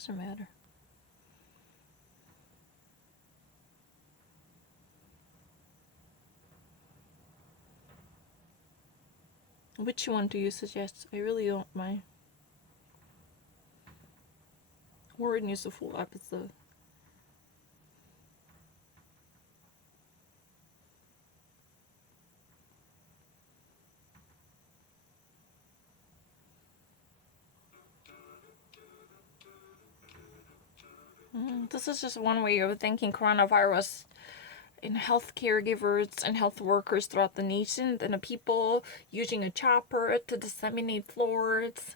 Doesn't matter. Which one do you suggest? I really don't mind. Or needs a full episode. This is just one way of thinking coronavirus in health caregivers and health workers throughout the nation, and the people using a chopper to disseminate fluorides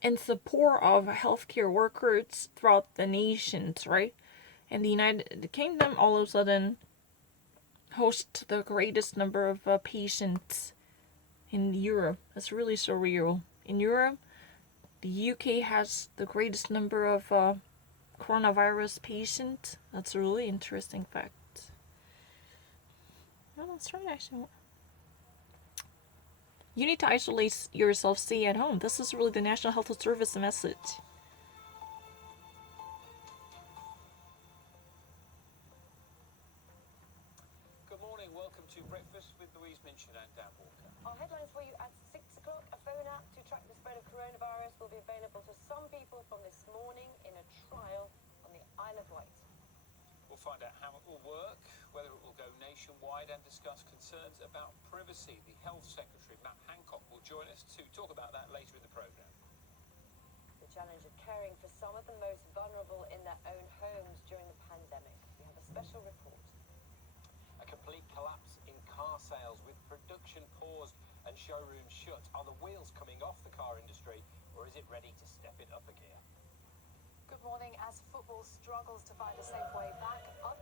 in support of healthcare workers throughout the nations, right? And the United Kingdom all of a sudden hosts the greatest number of patients in Europe. That's really surreal. In Europe, the UK has the greatest number of coronavirus patients. That's a really interesting fact. No, that's right, actually. You need to isolate yourself, stay at home. This is really the National Health Service message. Good morning, welcome to Breakfast with Louise Minchin and Dan Walker. Our headlines for you at 6 o'clock. A phone app to track the spread of coronavirus will be available to some people from this morning in a trial on the Isle of Wight. We'll find out how it will work, whether it will go nationwide, and discuss concerns about privacy. The Health Secretary, Matt Hancock, will join us to talk about that later in the programme. The challenge of caring for some of the most vulnerable in their own homes during the pandemic. We have a special report. A complete collapse in car sales with production paused and showrooms shut. Are the wheels coming off the car industry, or is it ready to step it up a gear? Good morning. As football struggles to find a safe way back up,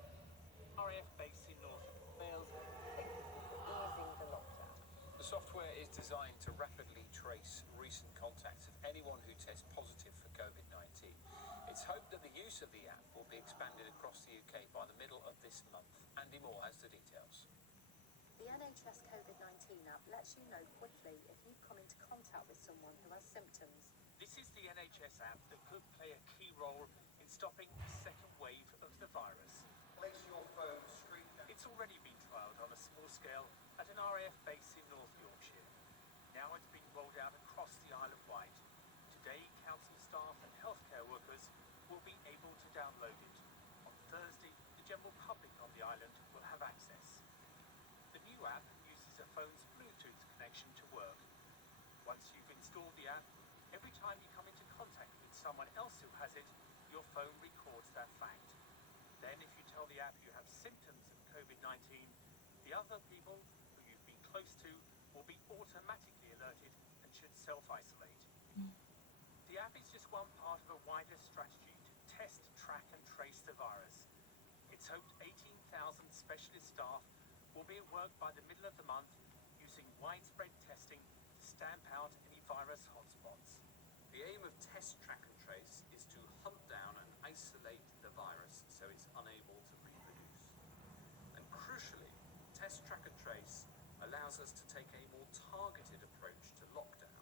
RAF base in North Wales. easing the lockdown. The software is designed to rapidly trace recent contacts of anyone who tests positive for COVID-19. It's hoped that the use of the app will be expanded across the UK by the middle of this month. Andy Moore has the details. The NHS COVID-19 app lets you know quickly if you've come into contact with someone who has symptoms. This is the NHS app that could play a key role in stopping the second wave of the virus. Place your phone screen down. It's already been trialled on a small scale at an RAF base in North Yorkshire. Now it's being rolled out across the Isle of Wight. Today, council staff and healthcare workers will be able to download it. On Thursday, the general public on the island will have access. The new app uses a phone's Bluetooth connection to work. Once you've installed the app, every time you come into contact with someone else who has it, your phone records that fact. Then if you tell the app you have symptoms of COVID-19, the other people who you've been close to will be automatically alerted and should self-isolate. The app is just one part of a wider strategy to test, track and trace the virus. It's hoped 18,000 specialist staff will be at work by the middle of the month using widespread testing to stamp out any virus hotspots. The aim of Test, Track and Trace is to hunt down and isolate the virus so it's unable to reproduce. And crucially, Test, Track and Trace allows us to take a more targeted approach to lockdown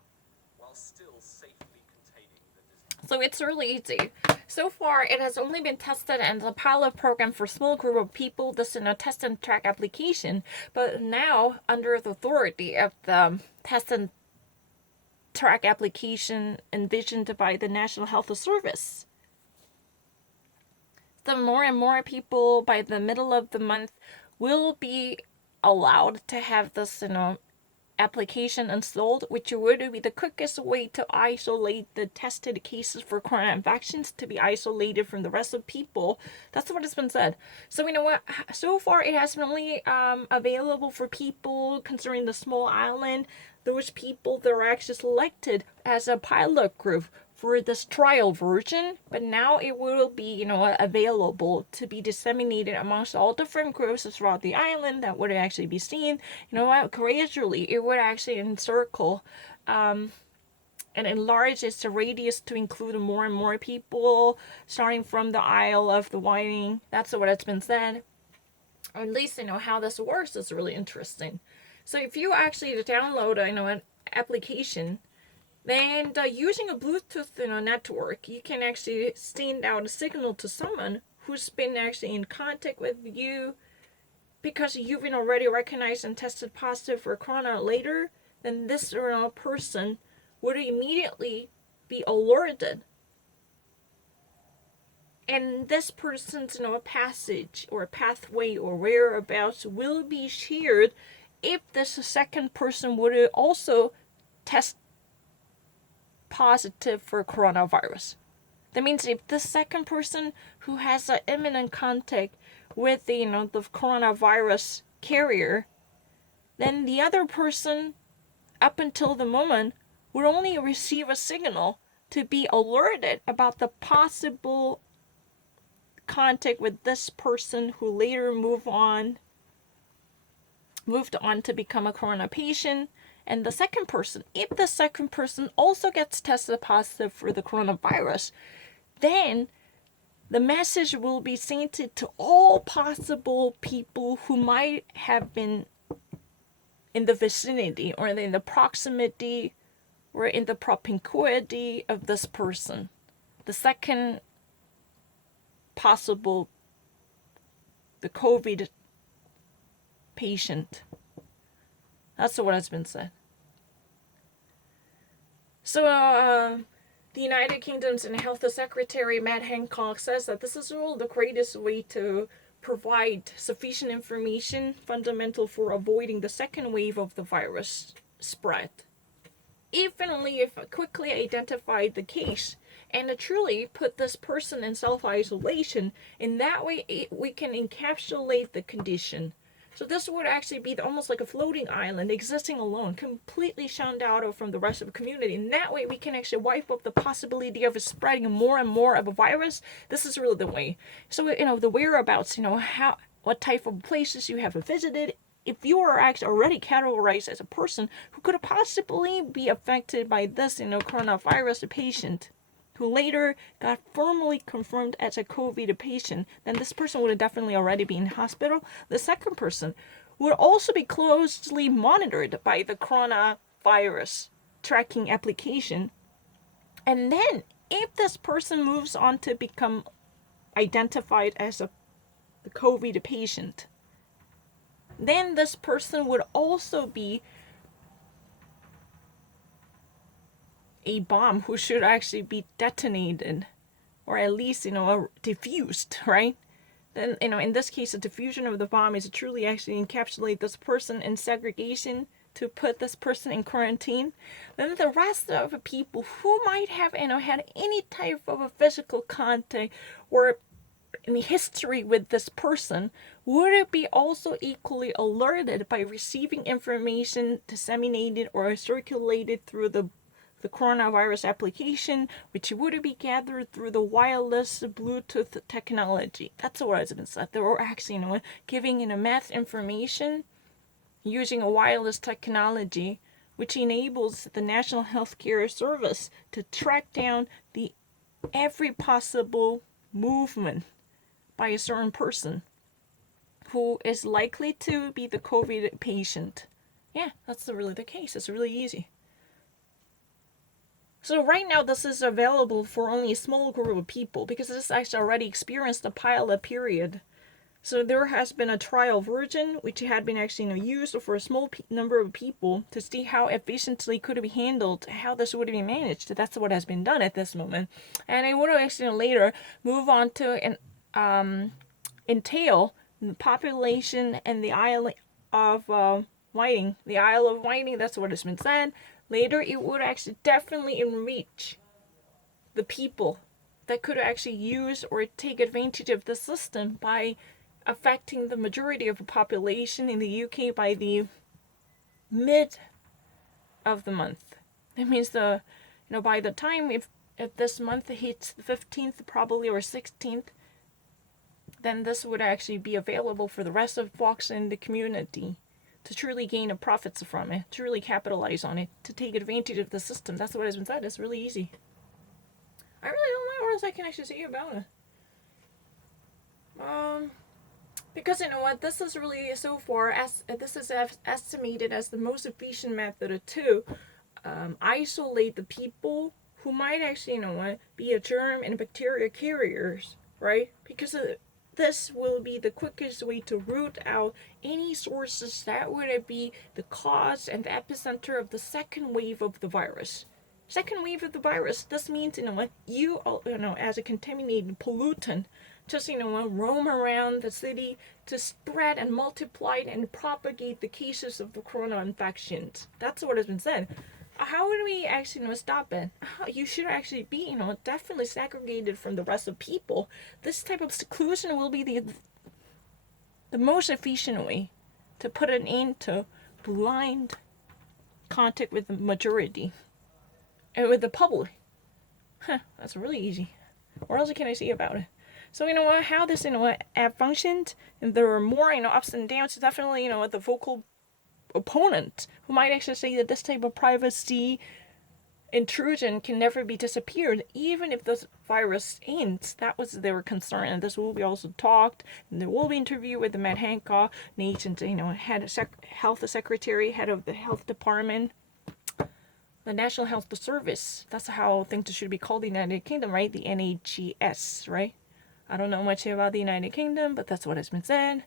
while still safely containing the disease. So it's really easy. So far, it has only been tested as a pilot program for a small group of people. This is a test and track application. But now, under the authority of the test and track application envisioned by the National Health Service, the more and more people by the middle of the month will be allowed to have this, application installed, which would be the quickest way to isolate the tested cases for corona infections to be isolated from the rest of people. That's what has been said. So you know what? So far, it has been only available for people considering the small island. Those people that are actually selected as a pilot group for this trial version, but now it will be, available to be disseminated amongst all different groups throughout the island that would actually be seen. Gradually it would actually encircle and enlarge its radius to include more and more people, starting from the Isle of the Wight. That's what it's been said. Or at least, how this works is really interesting. So if you actually download, an application, And using a Bluetooth network, you can actually send out a signal to someone who's been actually in contact with you because you've been already recognized and tested positive for corona later. Then this person would immediately be alerted, and this person's passage or pathway or whereabouts will be shared if this second person would also test positive for coronavirus. That means if the second person who has an imminent contact with the coronavirus carrier, then the other person up until the moment would only receive a signal to be alerted about the possible contact with this person who later moved on to become a corona patient. And the second person, if the second person also gets tested positive for the coronavirus, then the message will be sent to all possible people who might have been in the vicinity or in the proximity or in the propinquity of this person. The second possible, the COVID patient. That's what has been said. So, the United Kingdom's Health Secretary Matt Hancock says that this is really the greatest way to provide sufficient information fundamental for avoiding the second wave of the virus spread. If and only if quickly identify the case and truly put this person in self-isolation, in that way we can encapsulate the condition. So this would actually be almost like a floating island existing alone, completely shunned out from the rest of the community. And that way we can actually wipe up the possibility of spreading more and more of a virus. This is really the way. So, the whereabouts, what type of places you have visited. If you are actually already categorized as a person who could possibly be affected by this, coronavirus patient, who later got formally confirmed as a COVID patient, then this person would have definitely already been in hospital. The second person would also be closely monitored by the coronavirus tracking application. And then, if this person moves on to become identified as the COVID patient, then this person would also be a bomb who should actually be detonated, or at least, diffused, right? Then, in this case, the diffusion of the bomb is to truly actually encapsulate this person in segregation, to put this person in quarantine. Then the rest of the people who might have, had any type of a physical contact or any history with this person would it be also equally alerted by receiving information disseminated or circulated through the coronavirus application, which would be gathered through the wireless Bluetooth technology. That's what has been said. They were actually, giving mass information using a wireless technology, which enables the National Healthcare Service to track down every possible movement by a certain person who is likely to be the COVID patient. Yeah, that's really the case. It's really easy. So right now this is available for only a small group of people because this actually already experienced a pilot period. So there has been a trial version which had been actually used for a small number of people to see how efficiently could it be handled, how this would be managed. That's what has been done at this moment. And I would actually later move on to entail the population and the Isle of Whiting. The Isle of Whiting, that's what has been said. Later, it would actually definitely enrich the people that could actually use or take advantage of the system by affecting the majority of the population in the UK by the mid of the month. That means by the time if this month hits the 15th probably or 16th, then this would actually be available for the rest of folks in the community to truly gain profits from it, to truly capitalize on it, to take advantage of the system. That's what has been said. It's really easy. I really don't know what else I can actually say about it. Because this is really so far this is estimated as the most efficient method too isolate the people who might actually, be a germ and bacteria carriers, right? Because this will be the quickest way to root out any sources that would be the cause and the epicenter of the second wave of the virus. Second wave of the virus. This means, you as a contaminated pollutant, just, roam around the city to spread and multiply and propagate the cases of the corona infections. That's what has been said. How would we actually stop it? You should actually be, definitely segregated from the rest of people. This type of seclusion will be the most efficient way to put an end to blind contact with the majority and with the public. That's really easy. What else can I say about it? So, how this, app functioned, and there are more, ups and downs. Definitely, the vocal opponent who might actually say that this type of privacy intrusion can never be disappeared, even if this virus ends. That was their concern, and this will be also talked, and there will be interview with the Matt Hancock, nation's, head of health secretary, head of the health department, the National Health Service. That's how things should be called in the United Kingdom, right? The NHS, right? I don't know much about the United Kingdom, but that's what has been said.